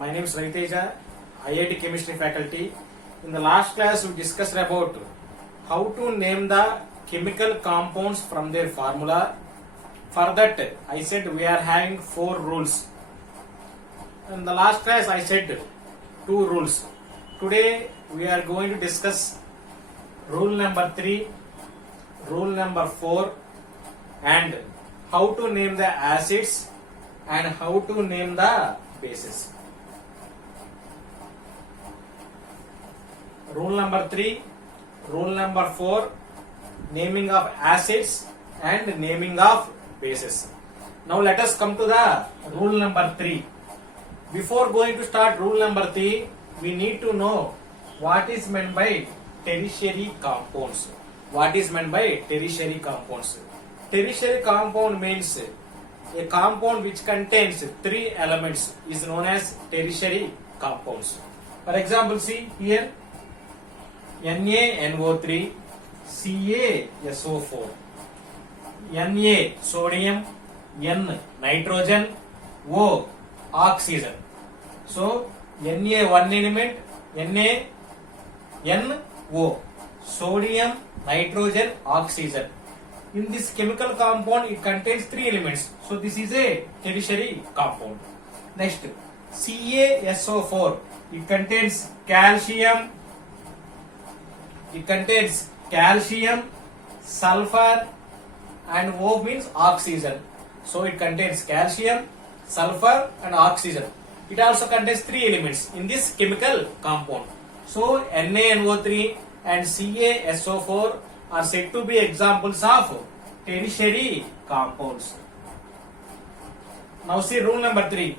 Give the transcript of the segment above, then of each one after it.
My name is Raviteja, IIT Chemistry faculty. In the last class, we discussed about how to name the chemical compounds from their formula. For that, I said we are having 4 rules. In the last class, I said 2 rules. Today, we are going to discuss rule number 3, rule number 4, and how to name the acids and how to name the bases. Rule number 3, rule number 4, naming of acids and naming of bases. Now let us come to the rule number 3. Before going to start rule number 3, we need to know what is meant by tertiary compounds. What is meant by tertiary compounds? Tertiary compound means a compound which contains 3 elements is known as tertiary compounds. For example, see here NaNO3, CaSO4, Na sodium, N nitrogen, O oxygen. So Na one element, NaNO, sodium, nitrogen, oxygen. In this chemical compound, it contains 3 elements. So this is a tertiary compound. Next, CaSO4. It contains calcium. It contains calcium, sulfur, and O means oxygen. So it contains calcium, sulfur, and oxygen. It also contains 3 elements in this chemical compound. So NaNO3 and CaSO4 are said to be examples of tertiary compounds. Now see rule number 3.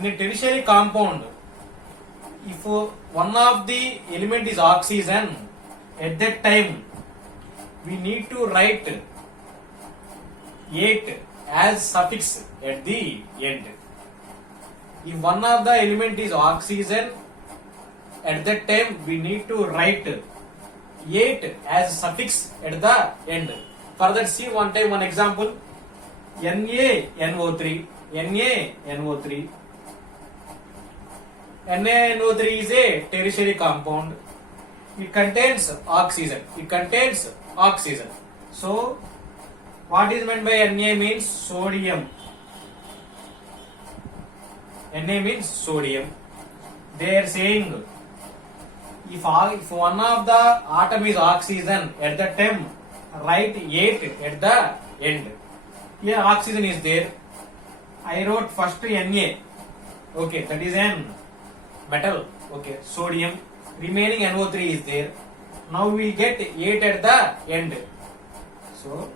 In a tertiary compound, if one of the element is oxygen, at that time we need to write 8 as suffix at the end. If one of the element is oxygen, at that time we need to write 8 as suffix at the end. For that, see one example. NaNO3. NaNO3 is a tertiary compound. It contains oxygen. So what is meant by Na means sodium. Na means sodium. They are saying if one of the atom is oxygen, at that time write 8 at the end. Here oxygen is there. I wrote first Na. Okay, that is an metal. Okay, sodium. Remaining NO3 is there. Now we get 8 at the end. So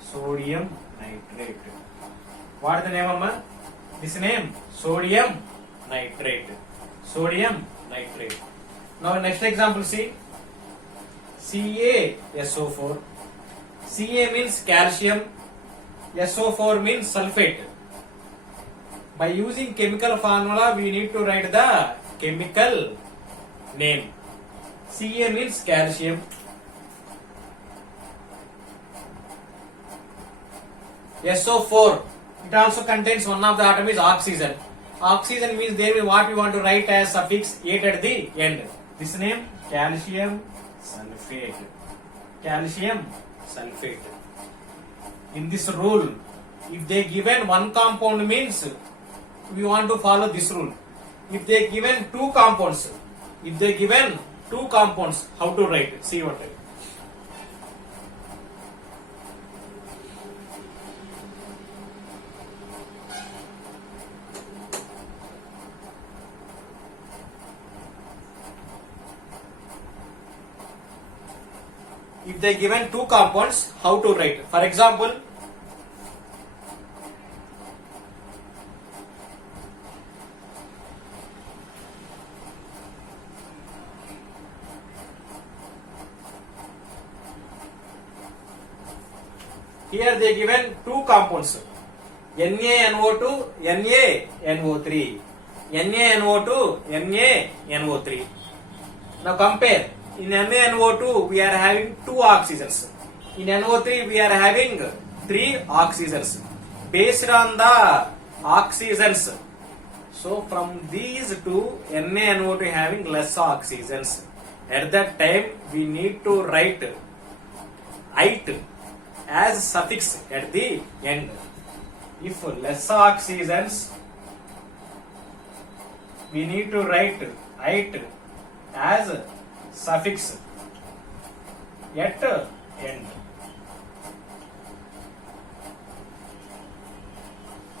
sodium nitrate. What is the name of this name? Sodium nitrate. Sodium nitrate. Now next example, see CaSO4. Ca means calcium, SO4 means sulfate. By using chemical formula, we need to write the chemical name. Ca means calcium, SO4, it also contains one of the atom is oxygen. Oxygen means there what we want to write as suffix 8 at the end. This name calcium sulfate. Calcium sulfate. In this rule, if they given one compound means we want to follow this rule. If they given 2 compounds, how to write? See what. If they given 2 compounds, how to write? For example, here they given 2 compounds, NaNO2, NaNO3, NaNO2, NaNO3. Now compare. In NaNO2 we are having 2 oxygens. In NO3 we are having 3 oxygens. Based on the oxygens So from these two, NaNO2 having less oxygens. At that time, we need to write "ite" as suffix at the end. If less oxygens, we need to write "ite" as suffix at end.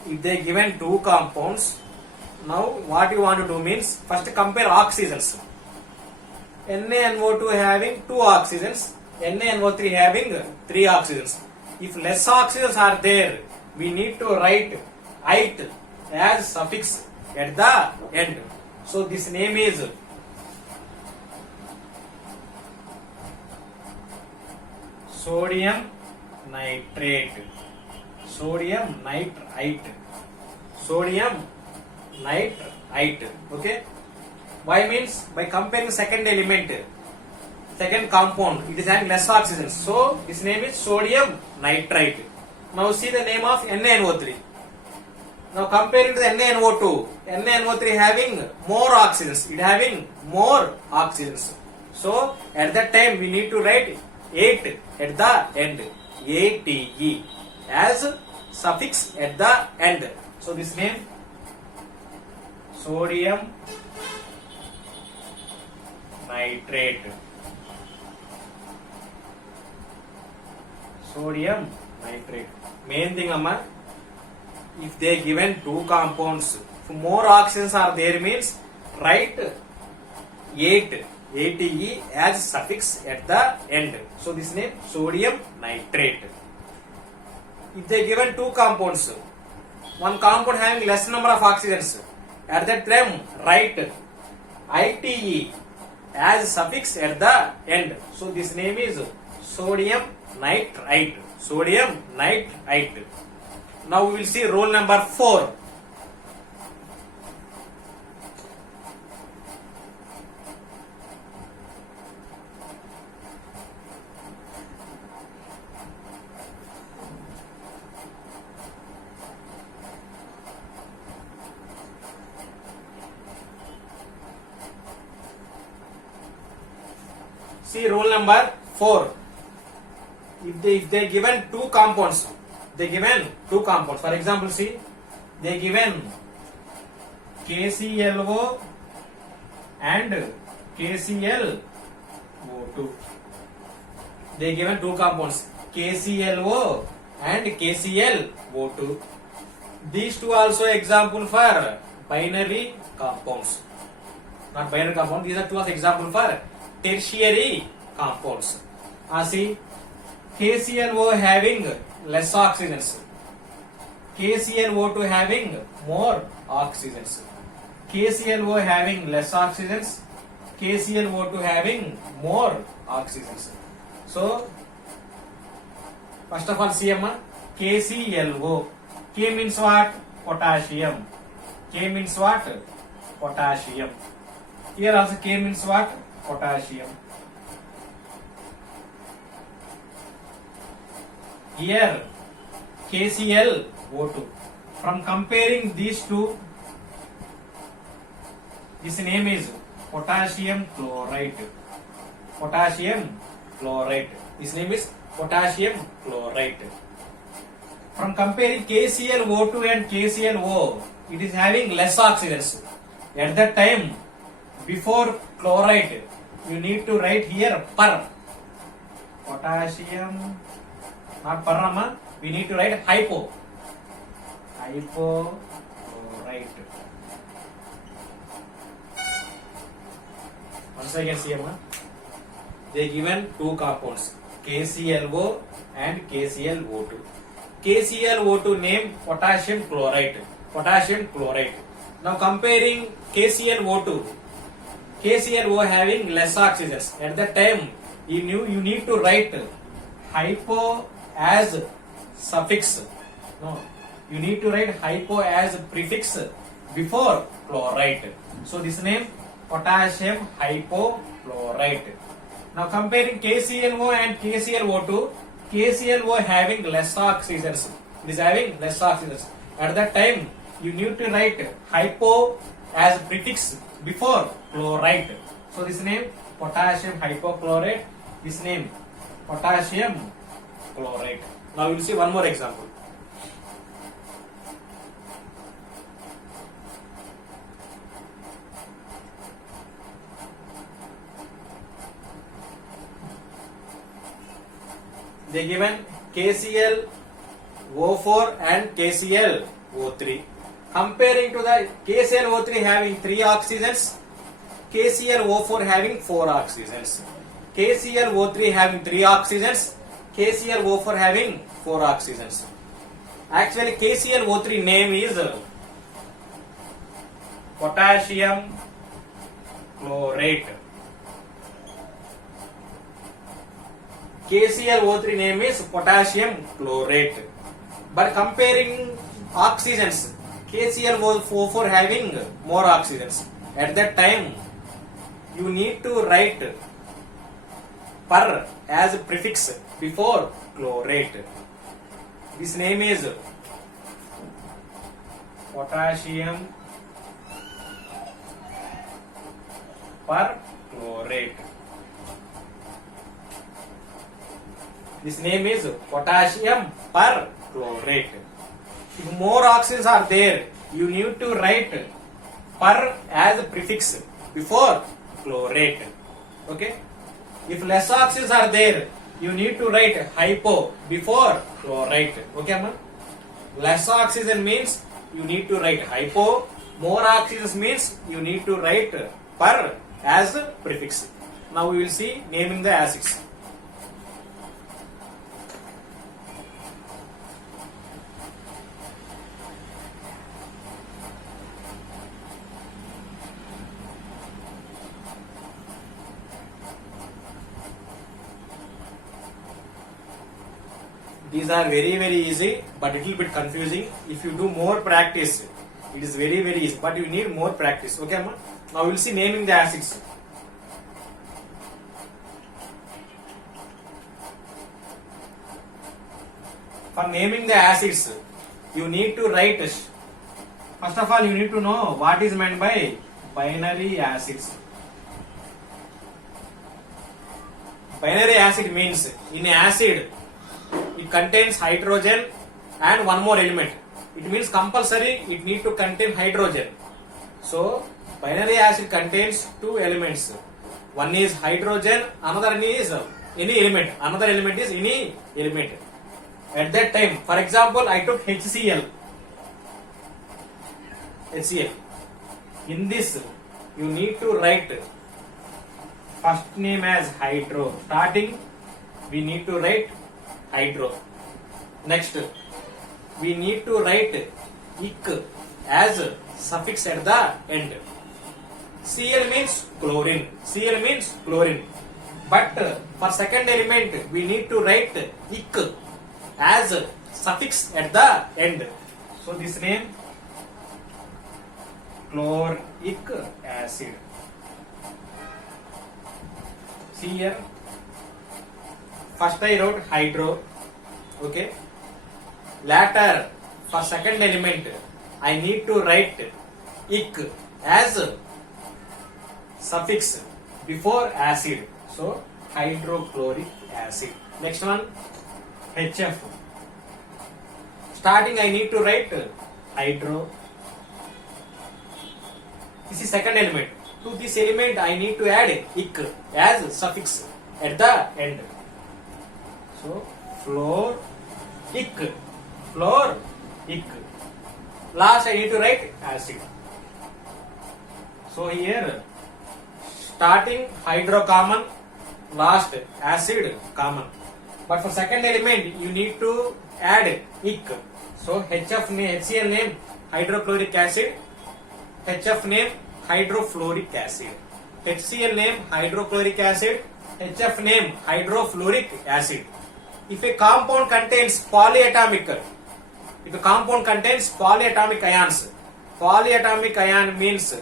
If they given two compounds, now what you want to do means first compare oxygens. NaNO2 having 2 oxygens, NaNO3 having 3 oxygens. If less oxygens are there, we need to write "ite" as suffix at the end. So this name is sodium nitrate, sodium nitrite, sodium nitrite. Okay. Why means by comparing second element, second compound, it is having less oxygen. So its name is sodium nitrite. Now see the name of NaNO3. Now comparing to the NaNO2, NaNO3 having more oxygens. It having more oxygens. So at that time we need to write 8 at the end, ATE as suffix at the end. So this name sodium nitrate, sodium nitrate. Main thing amma, if they given two compounds, if more oxygens are there means write 8 ATE as suffix at the end. So this name sodium nitrate. If they given two compounds, one compound having less number of oxygens, at that time write ITE as suffix at the end. So this name is sodium nitrite, sodium nitrite. Now we will see roll number 4. See roll number 4. If they given two compounds, they given two compounds. For example, see they given KClO and KClO2. They given two compounds KClO and KClO2. These two also example for binary compounds. Not binary compound. These are two example for tertiary compounds. See KClO having less oxygens, KClO2 having more oxygens, KClO having less oxygens, KClO2 having more oxygens. So first of all see KClO. K means what? Potassium. K means what? Potassium. Here also K means what? Potassium. Here KClO2. From comparing these two, this name is potassium chloride. Potassium chloride. This name is potassium chloride. From comparing KClO2 and KClO, it is having less oxygens. At that time, before chloride, you need to write here per. Potassium, not per, we need to write hypo. Hypochlorite. Once again see, they given two compounds KClO and KClO2. KClO2 name potassium chloride. Potassium chloride. Now comparing KClO2, KClO having less oxygens. At that time, you need to write hypo as suffix. No, you need to write hypo as prefix before chloride. So this name potassium hypochlorite. Now comparing KClO and KClO2, KClO having less oxygens. It is having less oxygens. At that time, you need to write hypo as prefix before chloride. So this name potassium hypochlorite, this name potassium chloride. Now we will see one more example. They given KCl O4 and KCl O3. Comparing to the KCl O3 having 3 oxygens, KCl O4 having 4 oxygens. KCl O3 having 3 oxygens, KCl O4 having 4 oxygens. Actually KCl O3 name is potassium chlorate. KCl O3 name is potassium chlorate. But comparing oxygens, KCl O4 having more oxygens. At that time, you need to write per as prefix before chlorate. This name is potassium perchlorate. This name is potassium perchlorate. If more oxygens are there, you need to write per as a prefix before chlorate. Okay. If less oxygens are there, you need to write hypo before chlorite. Okay, man. Less oxygen means you need to write hypo. More oxygens means you need to write per as a prefix. Now we will see naming the acids. These are very easy but little bit confusing. If you do more practice, it is very easy, but you need more practice. Okay, amma? Now we will see naming the acids. For naming the acids, you need to write. First of all, you need to know what is meant by binary acids. Binary acid means in acid it contains hydrogen and one more element. It means compulsory it need to contain hydrogen. So binary acid contains 2 elements. One is hydrogen, another is any element. Another element is any element. At that time, for example, I took HCl. In this, you need to write first name as hydro. Starting, we need to write hydro. Next, we need to write ic as suffix at the end. Cl means chlorine. Cl means chlorine. But for second element, we need to write ic as suffix at the end. So this name chloric acid. See here. First I wrote hydro. Okay. Later, for second element, I need to write ic as suffix before acid. So hydrochloric acid. Next one, HF. Starting I need to write hydro. This is second element. To this element I need to add ic as suffix at the end. So fluoric. Last I need to write acid. So here starting hydro common, last acid common. But for second element you need to add ic. So HCl name hydrochloric acid, HF name hydrofluoric acid, HCl name hydrochloric acid, HF name hydrofluoric acid. If a compound contains polyatomic ions, polyatomic ion means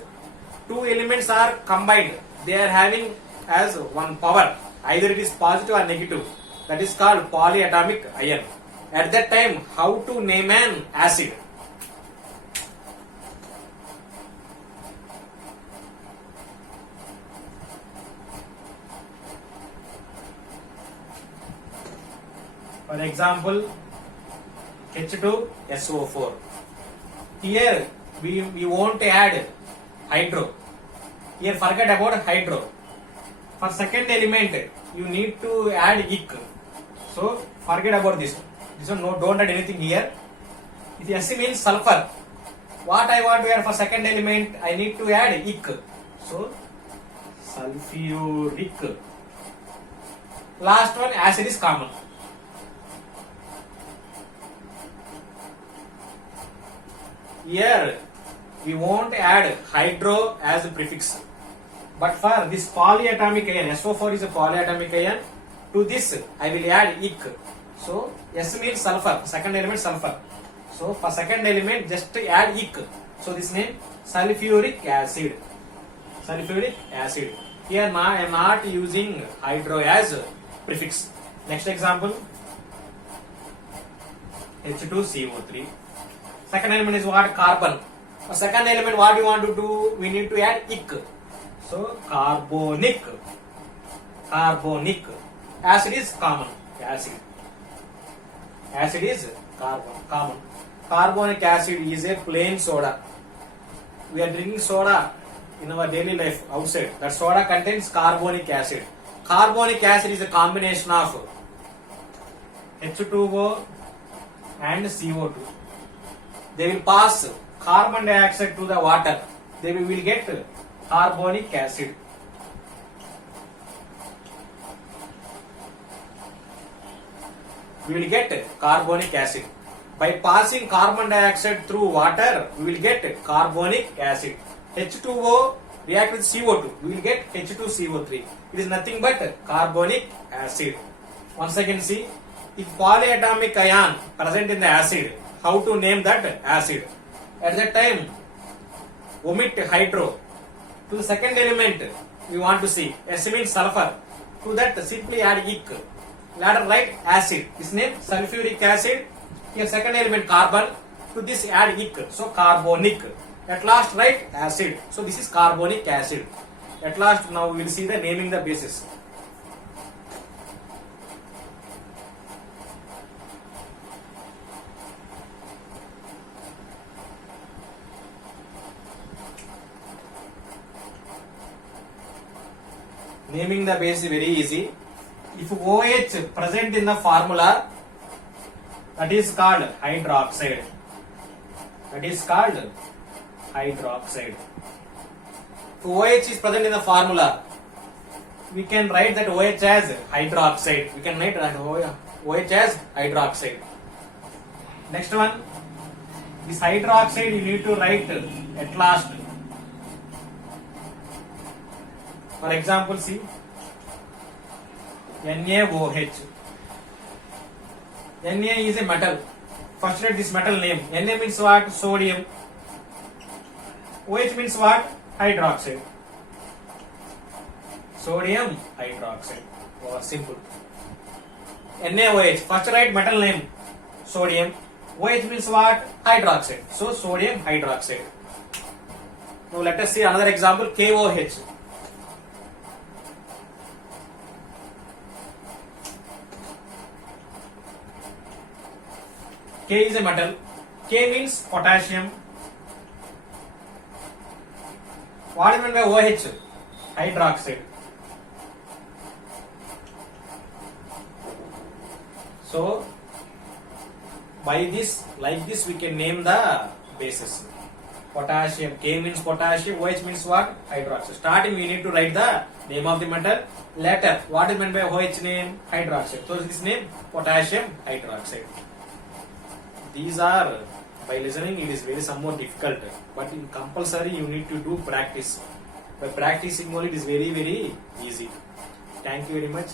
2 elements are combined. They are having as one power. Either it is positive or negative. That is called polyatomic ion. At that time, how to name an acid? For example, H2SO4. Here we won't add hydro. Here forget about hydro. For second element, you need to add ic. So forget about this. This one, no, don't add anything here. If S means sulfur, what I want to add for second element, I need to add ic. So sulfuric. Last one, acid is common. Here we won't add hydro as a prefix, but for this polyatomic ion, SO4 is a polyatomic ion, to this I will add ic. So S means sulfur, second element sulfur. So for second element just add ic. So this name sulfuric acid. Sulfuric acid. Here now I am not using hydro as a prefix. Next example, H2CO3. Second element is what? Carbon. For second element, what you want to do? We need to add ic. So carbonic. Carbonic. Acid is common. Acid. Acid is common. Carbonic acid is a plain soda. We are drinking soda in our daily life outside. That soda contains carbonic acid. Carbonic acid is a combination of H2O and CO2. They will pass carbon dioxide to the water. They will get carbonic acid. We will get carbonic acid. By passing carbon dioxide through water, we will get carbonic acid. H2O react with CO2, we will get H2CO3. It is nothing but carbonic acid. Once again see, if polyatomic ion present in the acid, how to name that acid? At that time, omit hydro. To the second element, we want to see S means sulfur. To that simply add ic. Later write acid. This name sulfuric acid. Here second element carbon. To this add ic. So carbonic. At last write acid. So this is carbonic acid. At last now we will see the naming the basis. Naming the base is very easy. If OH present in the formula, that is called hydroxide. That is called hydroxide. If OH is present in the formula, we can write that OH as hydroxide. We can write that OH as hydroxide. Next one, this hydroxide you need to write at last. For example, see NaOH. Na is a metal. First write this metal name. Na means what? Sodium. OH means what? Hydroxide. Sodium hydroxide. Oh, simple. NaOH. First write metal name. Sodium. OH means what? Hydroxide. So sodium hydroxide. Now let us see another example. KOH. K is a metal. K means potassium. What is meant by OH? Hydroxide. So by this, like this, we can name the bases. Potassium. K means potassium. OH means what? Hydroxide. Starting, we need to write the name of the metal. Later, what is meant by OH name? Hydroxide. So this name potassium hydroxide. These are, by listening, it is very somewhat difficult, but in compulsory you need to do practice. By practicing only, it is very easy. Thank you very much.